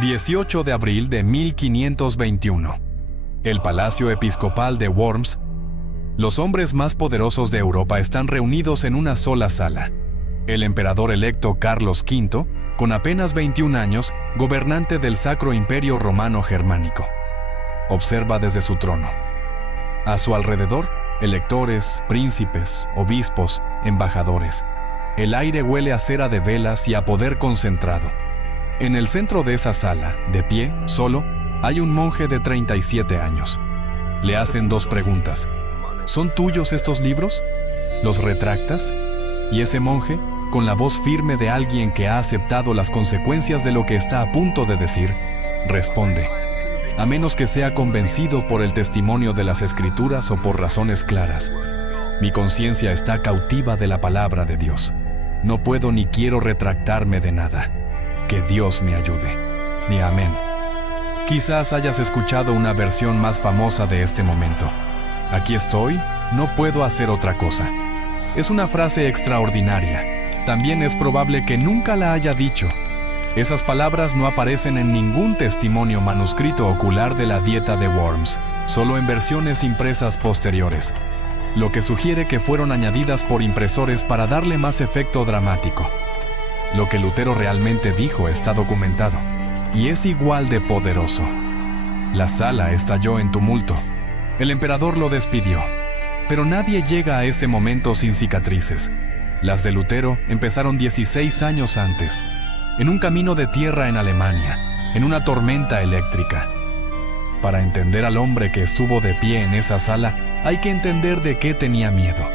18 de abril de 1521. El Palacio Episcopal de Worms. Los hombres más poderosos de Europa están reunidos en una sola sala. El emperador electo Carlos V, con apenas 21 años, gobernante del Sacro Imperio Romano Germánico, observa desde su trono. A su alrededor, electores, príncipes, obispos, embajadores. El aire huele a cera de velas y a poder concentrado. En el centro de esa sala, de pie, solo, hay un monje de 37 años. Le hacen dos preguntas. ¿Son tuyos estos libros? ¿Los retractas? Y ese monje, con la voz firme de alguien que ha aceptado las consecuencias de lo que está a punto de decir, responde: a menos que sea convencido por el testimonio de las Escrituras o por razones claras. Mi conciencia está cautiva de la palabra de Dios. No puedo ni quiero retractarme de nada. Que Dios me ayude. Ni amén. Quizás hayas escuchado una versión más famosa de este momento. Aquí estoy, no puedo hacer otra cosa. Es una frase extraordinaria. También es probable que nunca la haya dicho. Esas palabras no aparecen en ningún testimonio manuscrito ocular de la Dieta de Worms, solo en versiones impresas posteriores, lo que sugiere que fueron añadidas por impresores para darle más efecto dramático. Lo que Lutero realmente dijo está documentado, y es igual de poderoso. La sala estalló en tumulto. El emperador lo despidió, pero nadie llega a ese momento sin cicatrices. Las de Lutero empezaron 16 años antes, en un camino de tierra en Alemania, en una tormenta eléctrica. Para entender al hombre que estuvo de pie en esa sala, hay que entender de qué tenía miedo.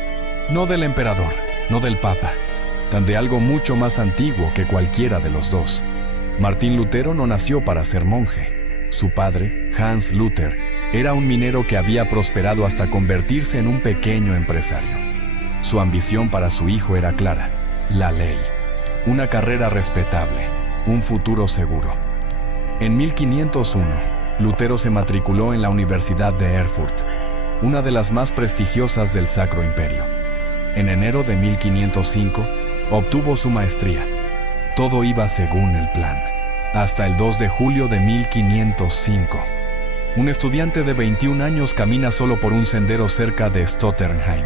No del emperador, no del papa, tan de algo mucho más antiguo que cualquiera de los dos. Martín Lutero no nació para ser monje. Su padre, Hans Luther, era un minero que había prosperado hasta convertirse en un pequeño empresario. Su ambición para su hijo era clara: la ley, una carrera respetable, un futuro seguro. En 1501, Lutero se matriculó en la Universidad de Erfurt, una de las más prestigiosas del Sacro Imperio. En enero de 1505, obtuvo su maestría. Todo iba según el plan, hasta el 2 de julio de 1505. Un estudiante de 21 años camina solo por un sendero cerca de Stotternheim.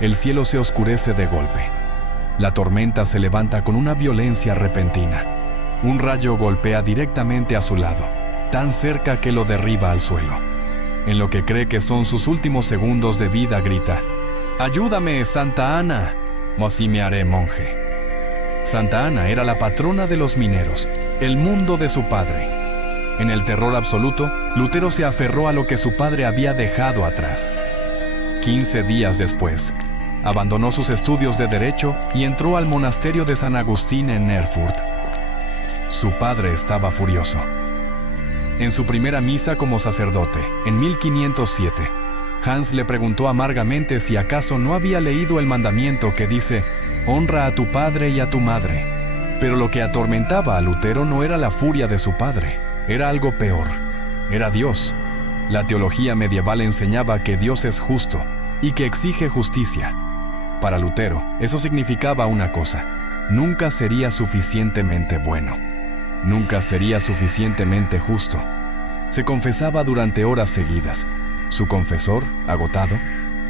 El cielo se oscurece de golpe. La tormenta se levanta con una violencia repentina. Un rayo golpea directamente a su lado, tan cerca que lo derriba al suelo. En lo que cree que son sus últimos segundos de vida, grita: «¡Ayúdame, Santa Ana! O así me haré monje». Santa Ana era la patrona de los mineros, el mundo de su padre. En el terror absoluto, Lutero se aferró a lo que su padre había dejado atrás. 15 días después, abandonó sus estudios de Derecho y entró al monasterio de San Agustín en Erfurt. Su padre estaba furioso. En su primera misa como sacerdote, en 1507, Hans le preguntó amargamente si acaso no había leído el mandamiento que dice: «Honra a tu padre y a tu madre». Pero lo que atormentaba a Lutero no era la furia de su padre, era algo peor. Era Dios. La teología medieval enseñaba que Dios es justo y que exige justicia. Para Lutero, eso significaba una cosa: nunca sería suficientemente bueno. Nunca sería suficientemente justo. Se confesaba durante horas seguidas. Su confesor, agotado,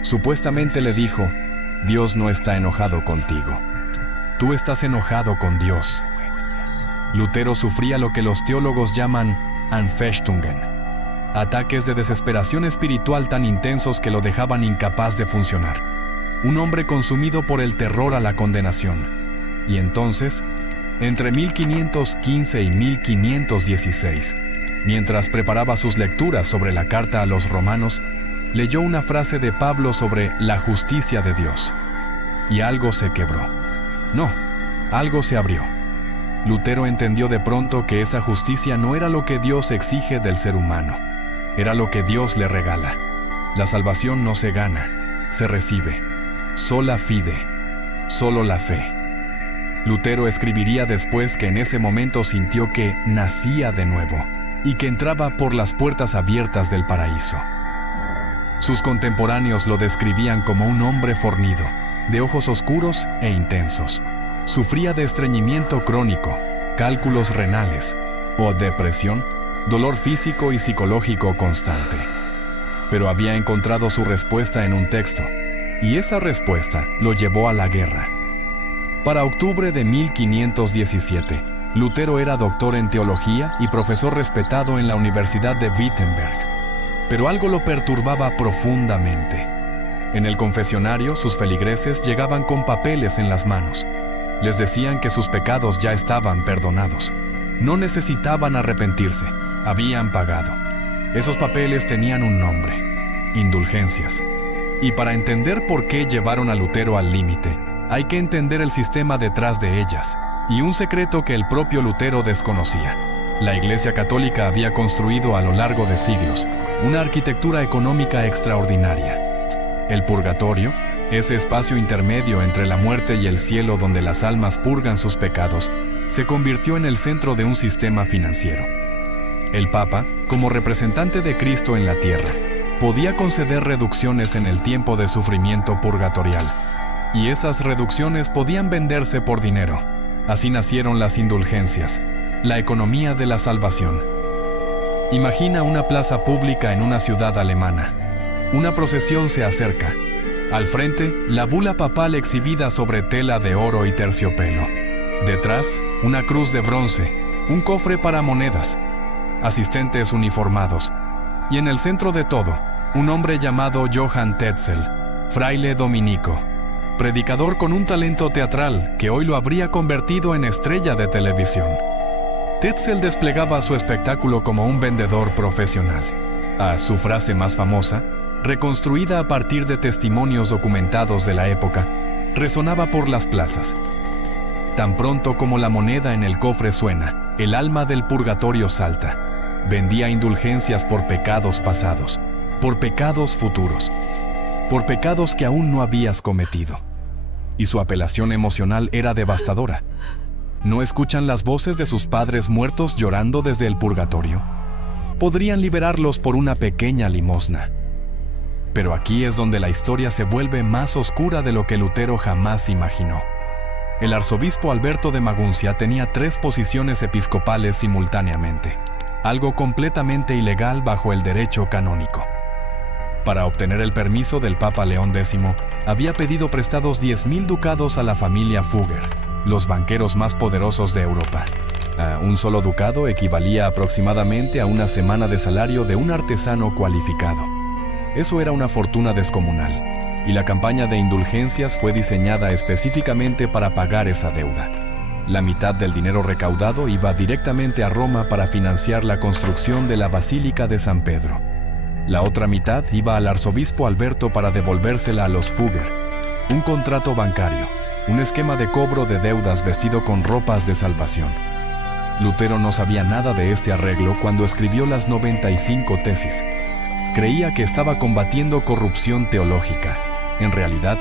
supuestamente le dijo: «Dios no está enojado contigo. Tú estás enojado con Dios». Lutero sufría lo que los teólogos llaman Anfechtungen, ataques de desesperación espiritual tan intensos que lo dejaban incapaz de funcionar. Un hombre consumido por el terror a la condenación. Y entonces, entre 1515 y 1516, mientras preparaba sus lecturas sobre la carta a los romanos, leyó una frase de Pablo sobre la justicia de Dios. Y algo se quebró. No, algo se abrió. Lutero entendió de pronto que esa justicia no era lo que Dios exige del ser humano. Era lo que Dios le regala. La salvación no se gana, se recibe. Sola fide, solo la fe. Lutero escribiría después que en ese momento sintió que nacía de nuevo y que entraba por las puertas abiertas del paraíso. Sus contemporáneos lo describían como un hombre fornido, de ojos oscuros e intensos. Sufría de estreñimiento crónico, cálculos renales, o depresión, dolor físico y psicológico constante. Pero había encontrado su respuesta en un texto, y esa respuesta lo llevó a la guerra. Para octubre de 1517, Lutero era doctor en teología y profesor respetado en la Universidad de Wittenberg. Pero algo lo perturbaba profundamente. En el confesionario, sus feligreses llegaban con papeles en las manos. Les decían que sus pecados ya estaban perdonados. No necesitaban arrepentirse, habían pagado. Esos papeles tenían un nombre: indulgencias. Y para entender por qué llevaron a Lutero al límite, hay que entender el sistema detrás de ellas, y un secreto que el propio Lutero desconocía. La Iglesia Católica había construido a lo largo de siglos una arquitectura económica extraordinaria. El purgatorio, ese espacio intermedio entre la muerte y el cielo donde las almas purgan sus pecados, se convirtió en el centro de un sistema financiero. El Papa, como representante de Cristo en la tierra, podía conceder reducciones en el tiempo de sufrimiento purgatorial, y esas reducciones podían venderse por dinero. Así nacieron las indulgencias, la economía de la salvación. Imagina una plaza pública en una ciudad alemana. Una procesión se acerca. Al frente, la bula papal exhibida sobre tela de oro y terciopelo. Detrás, una cruz de bronce, un cofre para monedas, asistentes uniformados. Y en el centro de todo, un hombre llamado Johann Tetzel, fraile dominico, predicador con un talento teatral que hoy lo habría convertido en estrella de televisión. Tetzel desplegaba su espectáculo como un vendedor profesional. A su frase más famosa, reconstruida a partir de testimonios documentados de la época, resonaba por las plazas. Tan pronto como la moneda en el cofre suena, el alma del purgatorio salta. Vendía indulgencias por pecados pasados, por pecados futuros, por pecados que aún no habías cometido. Y su apelación emocional era devastadora. ¿No escuchan las voces de sus padres muertos llorando desde el purgatorio? Podrían liberarlos por una pequeña limosna. Pero aquí es donde la historia se vuelve más oscura de lo que Lutero jamás imaginó. El arzobispo Alberto de Maguncia tenía 3 posiciones episcopales simultáneamente, algo completamente ilegal bajo el derecho canónico. Para obtener el permiso del Papa León X, había pedido prestados 10.000 ducados a la familia Fugger, los banqueros más poderosos de Europa. Un solo ducado equivalía aproximadamente a una semana de salario de un artesano cualificado. Eso era una fortuna descomunal, y la campaña de indulgencias fue diseñada específicamente para pagar esa deuda. La mitad del dinero recaudado iba directamente a Roma para financiar la construcción de la Basílica de San Pedro. La otra mitad iba al arzobispo Alberto para devolvérsela a los Fugger. Un contrato bancario, un esquema de cobro de deudas vestido con ropas de salvación. Lutero no sabía nada de este arreglo cuando escribió las 95 tesis. Creía que estaba combatiendo corrupción teológica. En realidad,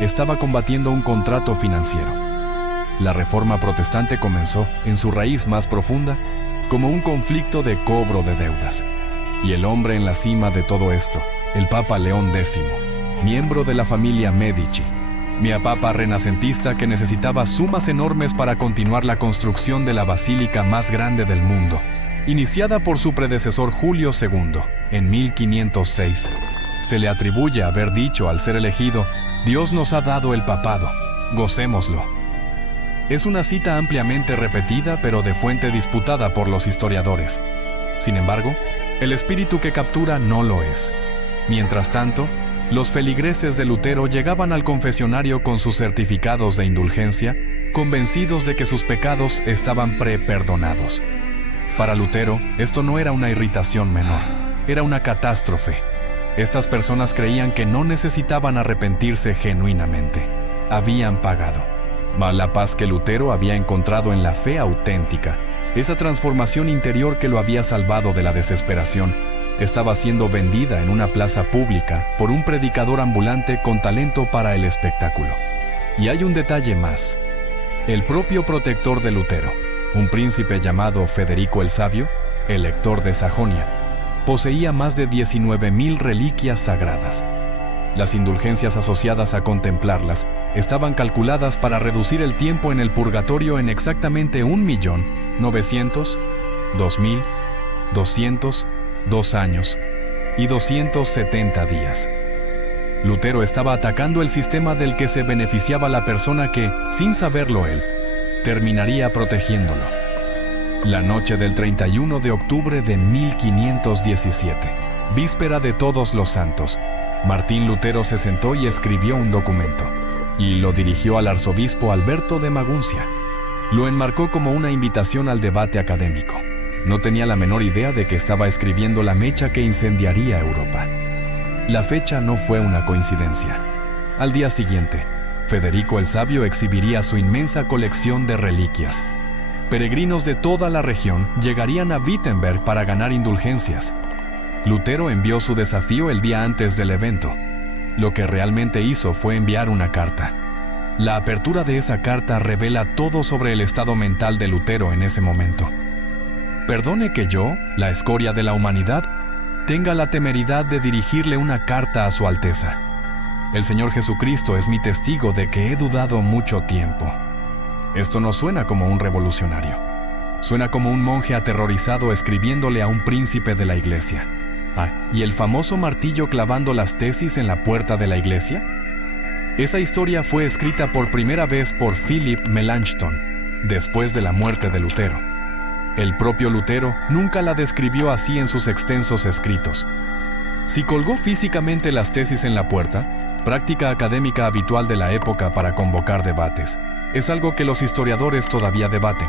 estaba combatiendo un contrato financiero. La Reforma Protestante comenzó, en su raíz más profunda, como un conflicto de cobro de deudas. Y el hombre en la cima de todo esto, el Papa León X, miembro de la familia Medici, mi papa renacentista que necesitaba sumas enormes para continuar la construcción de la basílica más grande del mundo, iniciada por su predecesor Julio II en 1506. Se le atribuye haber dicho al ser elegido: Dios nos ha dado el papado, gocémoslo. Es una cita ampliamente repetida pero de fuente disputada por los historiadores. Sin embargo, el espíritu que captura no lo es. Mientras tanto, los feligreses de Lutero llegaban al confesionario con sus certificados de indulgencia, convencidos de que sus pecados estaban preperdonados. Para Lutero, esto no era una irritación menor, era una catástrofe. Estas personas creían que no necesitaban arrepentirse genuinamente. Habían pagado. Mas la paz que Lutero había encontrado en la fe auténtica, esa transformación interior que lo había salvado de la desesperación, estaba siendo vendida en una plaza pública por un predicador ambulante con talento para el espectáculo. Y hay un detalle más. El propio protector de Lutero, un príncipe llamado Federico el Sabio, elector de Sajonia, poseía más de 19.000 reliquias sagradas. Las indulgencias asociadas a contemplarlas estaban calculadas para reducir el tiempo en el purgatorio en exactamente 1.900.000 2000, 200, 2 años y 270 días. Lutero estaba atacando el sistema del que se beneficiaba la persona que, sin saberlo él, terminaría protegiéndolo. La noche del 31 de octubre de 1517, víspera de Todos los Santos, Martín Lutero se sentó y escribió un documento, y lo dirigió al arzobispo Alberto de Maguncia. Lo enmarcó como una invitación al debate académico. No tenía la menor idea de que estaba escribiendo la mecha que incendiaría Europa. La fecha no fue una coincidencia. Al día siguiente, Federico el Sabio exhibiría su inmensa colección de reliquias. Peregrinos de toda la región llegarían a Wittenberg para ganar indulgencias. Lutero envió su desafío el día antes del evento. Lo que realmente hizo fue enviar una carta. La apertura de esa carta revela todo sobre el estado mental de Lutero en ese momento. Perdone que yo, la escoria de la humanidad, tenga la temeridad de dirigirle una carta a Su Alteza. El Señor Jesucristo es mi testigo de que he dudado mucho tiempo. Esto no suena como un revolucionario. Suena como un monje aterrorizado escribiéndole a un príncipe de la iglesia. ¿Y el famoso martillo clavando las tesis en la puerta de la iglesia? Esa historia fue escrita por primera vez por Philip Melanchthon, después de la muerte de Lutero. El propio Lutero nunca la describió así en sus extensos escritos. Si colgó físicamente las tesis en la puerta, práctica académica habitual de la época para convocar debates, es algo que los historiadores todavía debaten.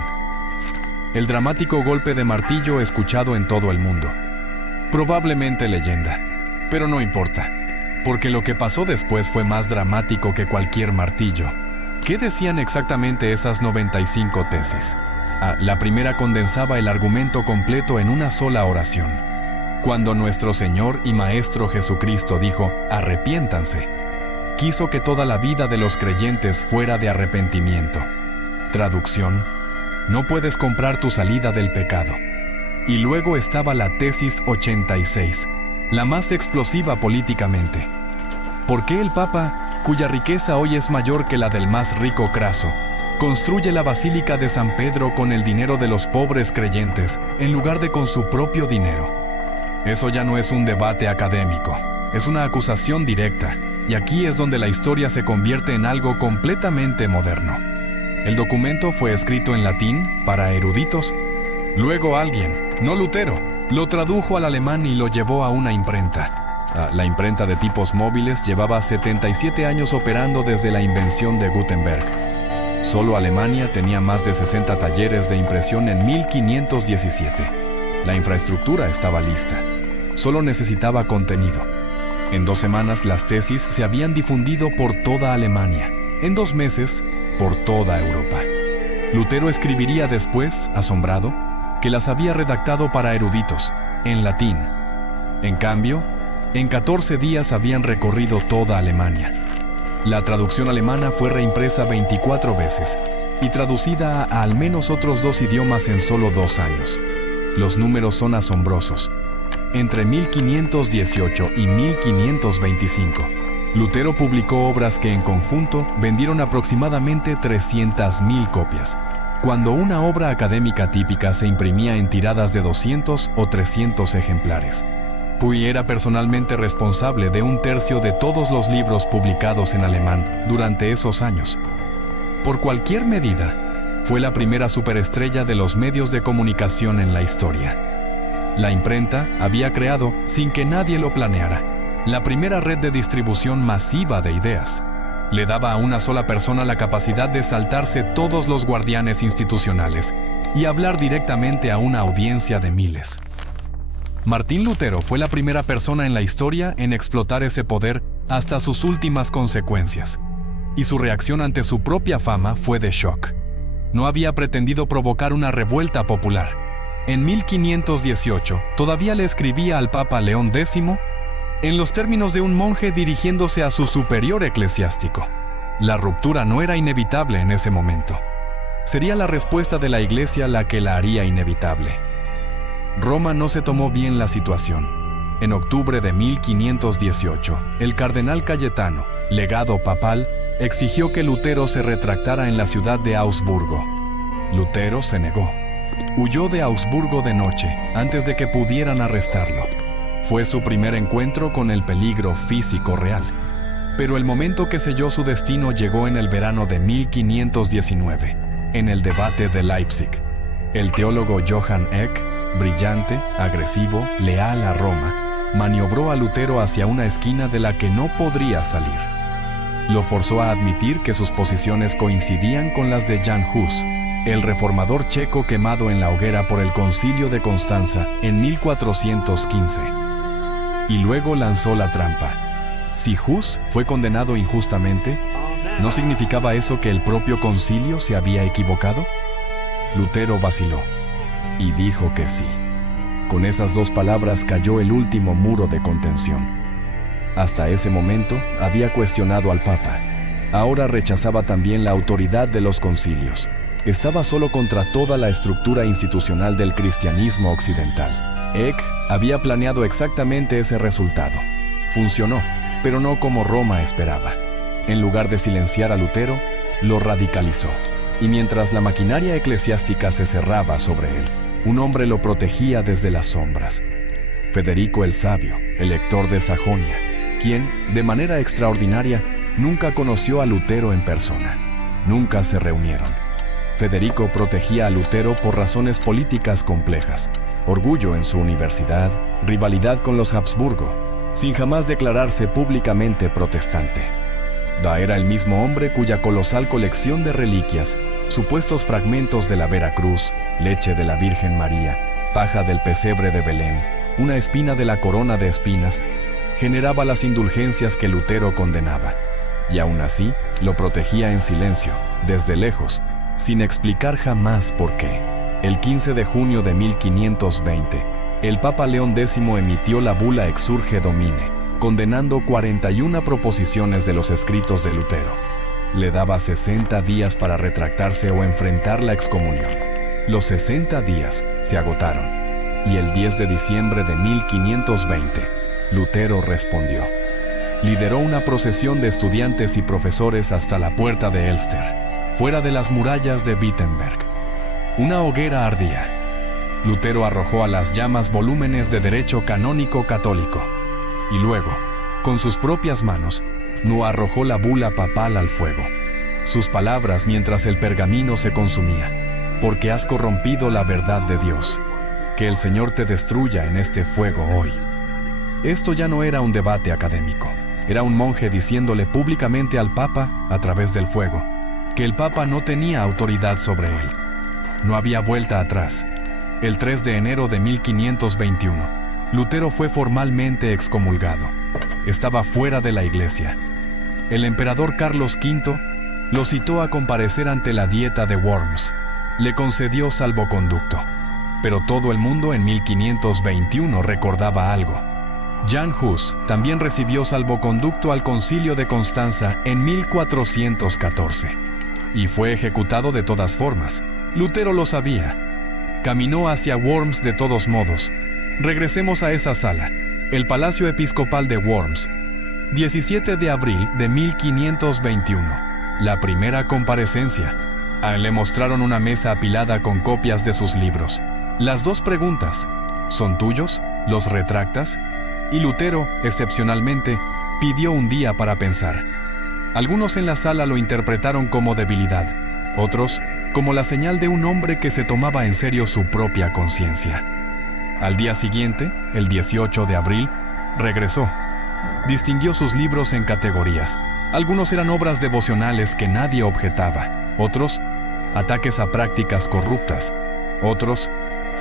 El dramático golpe de martillo escuchado en todo el mundo. Probablemente leyenda, pero no importa, porque lo que pasó después fue más dramático que cualquier martillo. ¿Qué decían exactamente esas 95 tesis? La primera condensaba el argumento completo en una sola oración. Cuando nuestro Señor y Maestro Jesucristo dijo, arrepiéntanse, quiso que toda la vida de los creyentes fuera de arrepentimiento. Traducción, no puedes comprar tu salida del pecado. Y luego estaba la tesis 86, la más explosiva políticamente. ¿Por qué el Papa, cuya riqueza hoy es mayor que la del más rico Craso, construye la Basílica de San Pedro con el dinero de los pobres creyentes, en lugar de con su propio dinero? Eso ya no es un debate académico, es una acusación directa, y aquí es donde la historia se convierte en algo completamente moderno. El documento fue escrito en latín para eruditos. Luego alguien, no Lutero, lo tradujo al alemán y lo llevó a una imprenta. La imprenta de tipos móviles llevaba 77 años operando desde la invención de Gutenberg. Solo Alemania tenía más de 60 talleres de impresión en 1517. La infraestructura estaba lista. Solo necesitaba contenido. En 2 semanas las tesis se habían difundido por toda Alemania. En 2 meses, por toda Europa. Lutero escribiría después, asombrado, que las había redactado para eruditos, en latín. En cambio, en 14 días habían recorrido toda Alemania. La traducción alemana fue reimpresa 24 veces y traducida a al menos otros 2 idiomas en solo 2 años. Los números son asombrosos. Entre 1518 y 1525, Lutero publicó obras que en conjunto vendieron aproximadamente 300.000 copias, cuando una obra académica típica se imprimía en tiradas de 200 o 300 ejemplares. Puy era personalmente responsable de 1/3 de todos los libros publicados en alemán durante esos años. Por cualquier medida, fue la primera superestrella de los medios de comunicación en la historia. La imprenta había creado, sin que nadie lo planeara, la primera red de distribución masiva de ideas. Le daba a una sola persona la capacidad de saltarse todos los guardianes institucionales y hablar directamente a una audiencia de miles. Martín Lutero fue la primera persona en la historia en explotar ese poder hasta sus últimas consecuencias, y su reacción ante su propia fama fue de shock. No había pretendido provocar una revuelta popular. En 1518, todavía le escribía al Papa León X en los términos de un monje dirigiéndose a su superior eclesiástico. La ruptura no era inevitable en ese momento. Sería la respuesta de la Iglesia la que la haría inevitable. Roma no se tomó bien la situación. En octubre de 1518, el cardenal Cayetano, legado papal, exigió que Lutero se retractara en la ciudad de Augsburgo. Lutero se negó. Huyó de Augsburgo de noche antes de que pudieran arrestarlo. Fue su primer encuentro con el peligro físico real. Pero el momento que selló su destino llegó en el verano de 1519, en el debate de Leipzig. El teólogo Johann Eck, brillante, agresivo, leal a Roma, maniobró a Lutero hacia una esquina de la que no podría salir. Lo forzó a admitir que sus posiciones coincidían con las de Jan Hus, el reformador checo quemado en la hoguera por el Concilio de Constanza en 1415. Y luego lanzó la trampa. Si Hus fue condenado injustamente, ¿no significaba eso que el propio concilio se había equivocado? Lutero vaciló y dijo que sí. Con esas dos palabras cayó el último muro de contención. Hasta ese momento había cuestionado al Papa. Ahora rechazaba también la autoridad de los concilios. Estaba solo contra toda la estructura institucional del cristianismo occidental. Eck había planeado exactamente ese resultado. Funcionó, pero no como Roma esperaba. En lugar de silenciar a Lutero, lo radicalizó. Y mientras la maquinaria eclesiástica se cerraba sobre él, un hombre lo protegía desde las sombras. Federico el Sabio, elector de Sajonia, quien, de manera extraordinaria, nunca conoció a Lutero en persona. Nunca se reunieron. Federico protegía a Lutero por razones políticas complejas, orgullo en su universidad, rivalidad con los Habsburgo, sin jamás declararse públicamente protestante. Era el mismo hombre cuya colosal colección de reliquias, supuestos fragmentos de la Vera Cruz, leche de la Virgen María, paja del pesebre de Belén, una espina de la corona de espinas, generaba las indulgencias que Lutero condenaba. Y aún así, lo protegía en silencio, desde lejos, sin explicar jamás por qué. El 15 de junio de 1520, el Papa León X emitió la bula Exsurge Domine, condenando 41 proposiciones de los escritos de Lutero. Le daba 60 días para retractarse o enfrentar la excomunión. Los 60 días se agotaron, y el 10 de diciembre de 1520, Lutero respondió. Lideró una procesión de estudiantes y profesores hasta la puerta de Elster, fuera de las murallas de Wittenberg. Una hoguera ardía. Lutero arrojó a las llamas volúmenes de derecho canónico católico, y luego, con sus propias manos, no arrojó la bula papal al fuego. Sus palabras mientras el pergamino se consumía: porque has corrompido la verdad de Dios. Que el Señor te destruya en este fuego hoy. Esto ya no era un debate académico. Era un monje diciéndole públicamente al Papa, a través del fuego, que el Papa no tenía autoridad sobre él. No había vuelta atrás. El 3 de enero de 1521, Lutero fue formalmente excomulgado. Estaba fuera de la iglesia. El emperador Carlos V lo citó a comparecer ante la Dieta de Worms. Le concedió salvoconducto. Pero todo el mundo en 1521 recordaba algo. Jan Hus también recibió salvoconducto al Concilio de Constanza en 1414. Y fue ejecutado de todas formas. Lutero lo sabía. Caminó hacia Worms de todos modos. Regresemos a esa sala, el Palacio Episcopal de Worms, 17 de abril de 1521, la primera comparecencia. A él le mostraron una mesa apilada con copias de sus libros. Las dos preguntas: ¿son tuyos? ¿Los retractas? Y Lutero, excepcionalmente, pidió un día para pensar. Algunos en la sala lo interpretaron como debilidad, otros como la señal de un hombre que se tomaba en serio su propia conciencia. Al día siguiente, el 18 de abril, regresó. Distinguió sus libros en categorías. Algunos eran obras devocionales que nadie objetaba. Otros, ataques a prácticas corruptas. Otros,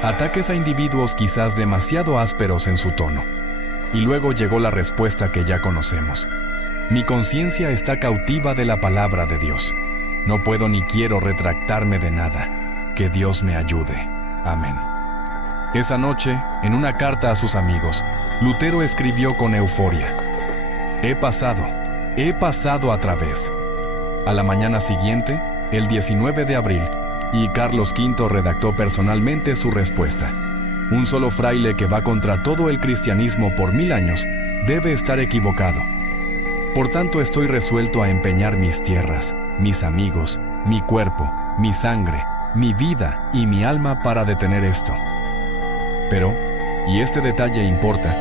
ataques a individuos quizás demasiado ásperos en su tono. Y luego llegó la respuesta que ya conocemos. Mi conciencia está cautiva de la palabra de Dios. No puedo ni quiero retractarme de nada. Que Dios me ayude. Amén. Esa noche, en una carta a sus amigos, Lutero escribió con euforia: he pasado a través. A la mañana siguiente, el 19 de abril, y Carlos V redactó personalmente su respuesta. Un solo fraile que va contra todo el cristianismo por 1000 años debe estar equivocado. Por tanto, estoy resuelto a empeñar mis tierras, mis amigos, mi cuerpo, mi sangre, mi vida y mi alma para detener esto. Pero, y este detalle importa,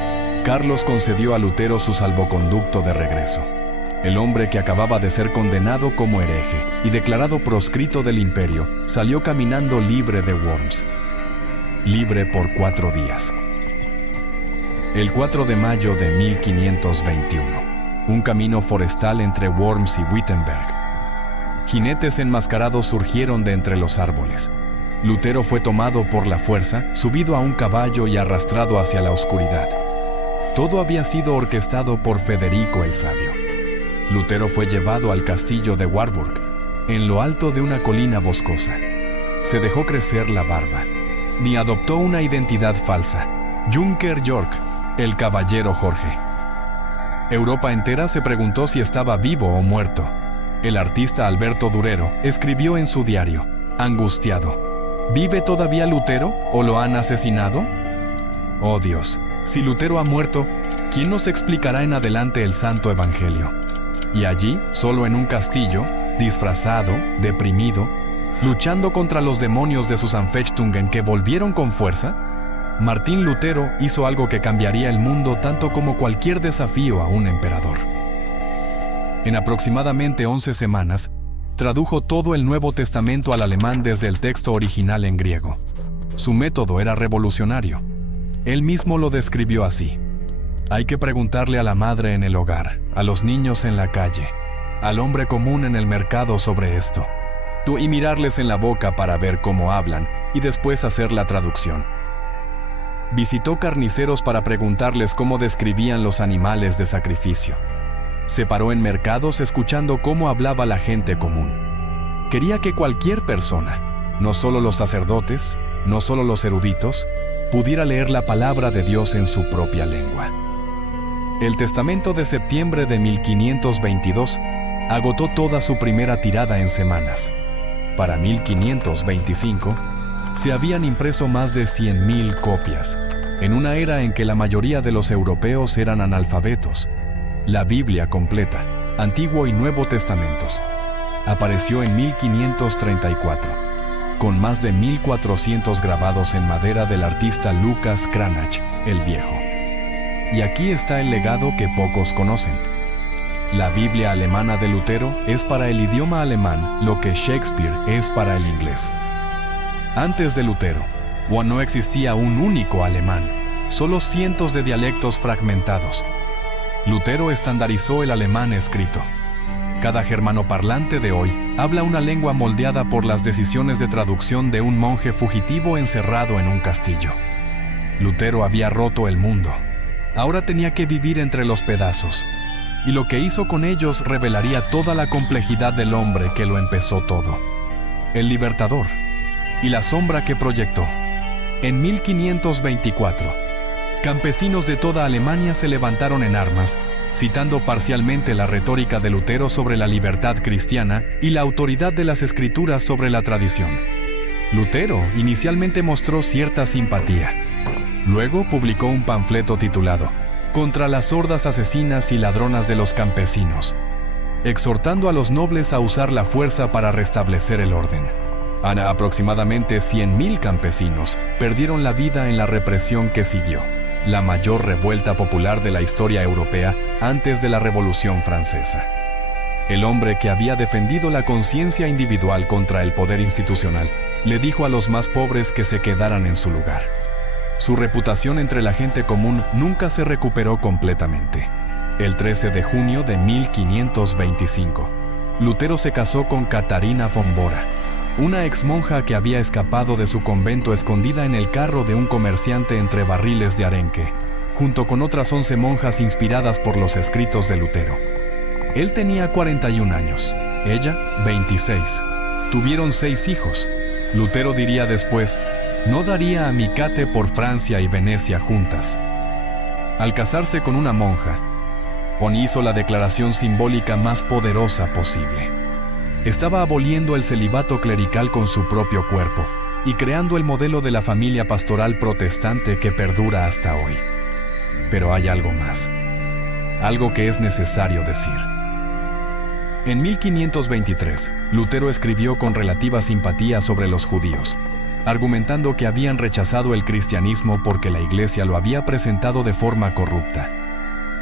Carlos concedió a Lutero su salvoconducto de regreso. El hombre que acababa de ser condenado como hereje y declarado proscrito del imperio, salió caminando libre de Worms. Libre por 4 días. El 4 de mayo de 1521, un camino forestal entre Worms y Wittenberg. Jinetes enmascarados surgieron de entre los árboles. Lutero fue tomado por la fuerza, subido a un caballo y arrastrado hacia la oscuridad. Todo había sido orquestado por Federico el Sabio. Lutero fue llevado al castillo de Warburg, en lo alto de una colina boscosa. Se dejó crecer la barba, ni adoptó una identidad falsa. Junker York, el caballero Jorge. Europa entera se preguntó si estaba vivo o muerto. El artista Alberto Durero escribió en su diario, angustiado: ¿vive todavía Lutero o lo han asesinado? Oh Dios, si Lutero ha muerto, ¿quién nos explicará en adelante el Santo Evangelio? Y allí, solo en un castillo, disfrazado, deprimido, luchando contra los demonios de sus Anfechtungen que volvieron con fuerza, Martín Lutero hizo algo que cambiaría el mundo tanto como cualquier desafío a un emperador. En aproximadamente 11 semanas, tradujo todo el Nuevo Testamento al alemán desde el texto original en griego. Su método era revolucionario. Él mismo lo describió así: hay que preguntarle a la madre en el hogar, a los niños en la calle, al hombre común en el mercado sobre esto, y mirarles en la boca para ver cómo hablan y después hacer la traducción. Visitó carniceros para preguntarles cómo describían los animales de sacrificio. Se paró en mercados escuchando cómo hablaba la gente común. Quería que cualquier persona, no solo los sacerdotes, no solo los eruditos, pudiera leer la palabra de Dios en su propia lengua. El Testamento de septiembre de 1522 agotó toda su primera tirada en semanas. Para 1525, se habían impreso más de 100.000 copias, en una era en que la mayoría de los europeos eran analfabetos. La Biblia completa, Antiguo y Nuevo Testamentos, apareció en 1534, con más de 1.400 grabados en madera del artista Lucas Cranach el Viejo. Y aquí está el legado que pocos conocen. La Biblia alemana de Lutero es para el idioma alemán lo que Shakespeare es para el inglés. Antes de Lutero, no existía un único alemán, solo cientos de dialectos fragmentados. Lutero estandarizó el alemán escrito. Cada germanoparlante de hoy habla una lengua moldeada por las decisiones de traducción de un monje fugitivo encerrado en un castillo. Lutero había roto el mundo. Ahora tenía que vivir entre los pedazos, y lo que hizo con ellos revelaría toda la complejidad del hombre que lo empezó todo. El libertador, y la sombra que proyectó. En 1524, campesinos de toda Alemania se levantaron en armas, citando parcialmente la retórica de Lutero sobre la libertad cristiana y la autoridad de las escrituras sobre la tradición. Lutero inicialmente mostró cierta simpatía. Luego publicó un panfleto titulado «Contra las hordas asesinas y ladronas de los campesinos», exhortando a los nobles a usar la fuerza para restablecer el orden. Aproximadamente 100.000 campesinos perdieron la vida en la represión que siguió, la mayor revuelta popular de la historia europea antes de la Revolución Francesa. El hombre que había defendido la conciencia individual contra el poder institucional le dijo a los más pobres que se quedaran en su lugar. Su reputación entre la gente común nunca se recuperó completamente. El 13 de junio de 1525, Lutero se casó con Catarina von Bora, una exmonja que había escapado de su convento escondida en el carro de un comerciante entre barriles de arenque, junto con otras 11 monjas inspiradas por los escritos de Lutero. Él tenía 41 años, ella 26. Tuvieron 6 hijos. Lutero diría después: «No daría a mi cate por Francia y Venecia juntas». Al casarse con una monja, hizo la declaración simbólica más poderosa posible. Estaba aboliendo el celibato clerical con su propio cuerpo y creando el modelo de la familia pastoral protestante que perdura hasta hoy. Pero hay algo más, algo que es necesario decir. En 1523, Lutero escribió con relativa simpatía sobre los judíos, argumentando que habían rechazado el cristianismo porque la Iglesia lo había presentado de forma corrupta.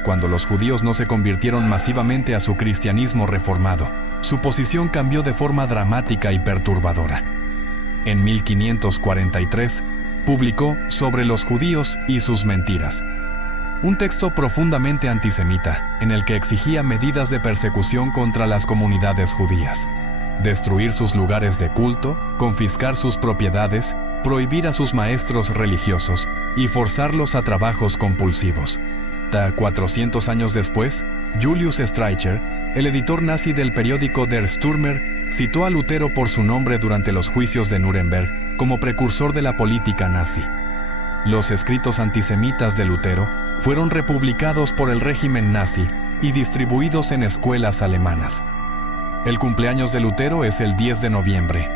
Cuando los judíos no se convirtieron masivamente a su cristianismo reformado, su posición cambió de forma dramática y perturbadora. En 1543, publicó Sobre los judíos y sus mentiras, un texto profundamente antisemita en el que exigía medidas de persecución contra las comunidades judías, destruir sus lugares de culto, confiscar sus propiedades, prohibir a sus maestros religiosos y forzarlos a trabajos compulsivos. 400 años después, Julius Streicher, el editor nazi del periódico Der Stürmer, citó a Lutero por su nombre durante los juicios de Nuremberg como precursor de la política nazi. Los escritos antisemitas de Lutero fueron republicados por el régimen nazi y distribuidos en escuelas alemanas. El cumpleaños de Lutero es el 10 de noviembre.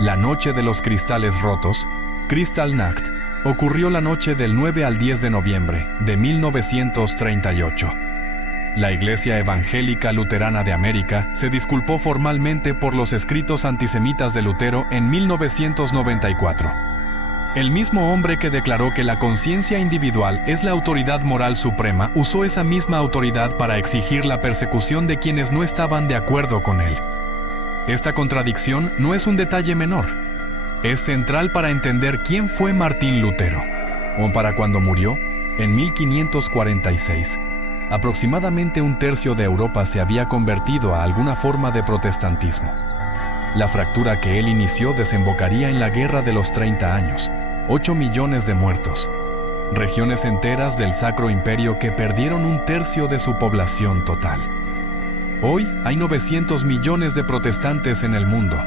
La noche de los cristales rotos, Kristallnacht, ocurrió la noche del 9 al 10 de noviembre de 1938. La Iglesia Evangélica Luterana de América se disculpó formalmente por los escritos antisemitas de Lutero en 1994. El mismo hombre que declaró que la conciencia individual es la autoridad moral suprema usó esa misma autoridad para exigir la persecución de quienes no estaban de acuerdo con él. Esta contradicción no es un detalle menor. Es central para entender quién fue Martín Lutero, o para cuando murió, en 1546. Aproximadamente un tercio de Europa se había convertido a alguna forma de protestantismo. La fractura que él inició desembocaría en la Guerra de los 30 años, 8 millones de muertos, regiones enteras del Sacro Imperio que perdieron un tercio de su población total. Hoy hay 900 millones de protestantes en el mundo.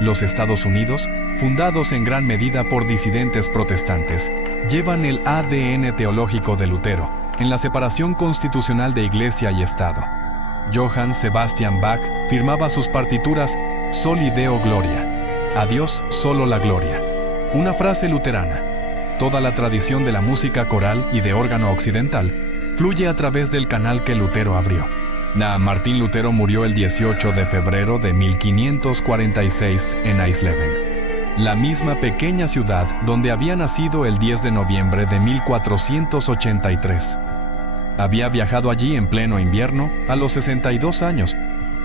Los Estados Unidos, fundados en gran medida por disidentes protestantes, llevan el ADN teológico de Lutero en la separación constitucional de Iglesia y Estado. Johann Sebastian Bach firmaba sus partituras Soli Deo Gloria, a Dios solo la gloria, una frase luterana. Toda la tradición de la música coral y de órgano occidental fluye a través del canal que Lutero abrió. Martín Lutero murió el 18 de febrero de 1546 en Eisleben, la misma pequeña ciudad donde había nacido el 10 de noviembre de 1483. Había viajado allí en pleno invierno a los 62 años,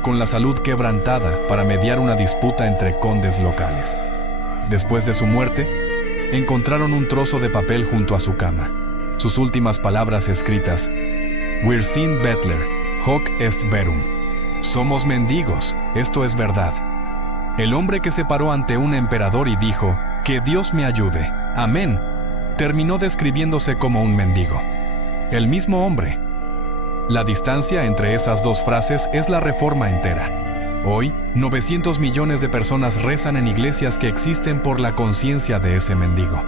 con la salud quebrantada para mediar una disputa entre condes locales. Después de su muerte, encontraron un trozo de papel junto a su cama. Sus últimas palabras escritas: Wir sind Bettler, hoc est verum. Somos mendigos, esto es verdad. El hombre que se paró ante un emperador y dijo: que Dios me ayude, amén, terminó describiéndose como un mendigo. El mismo hombre. La distancia entre esas dos frases es la Reforma entera. Hoy, 900 millones de personas rezan en iglesias que existen por la conciencia de ese mendigo.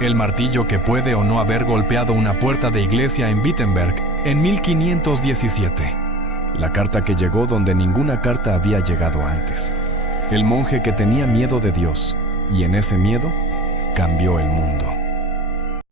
El martillo que puede o no haber golpeado una puerta de iglesia en Wittenberg en 1517. La carta que llegó donde ninguna carta había llegado antes. El monje que tenía miedo de Dios, y en ese miedo cambió el mundo.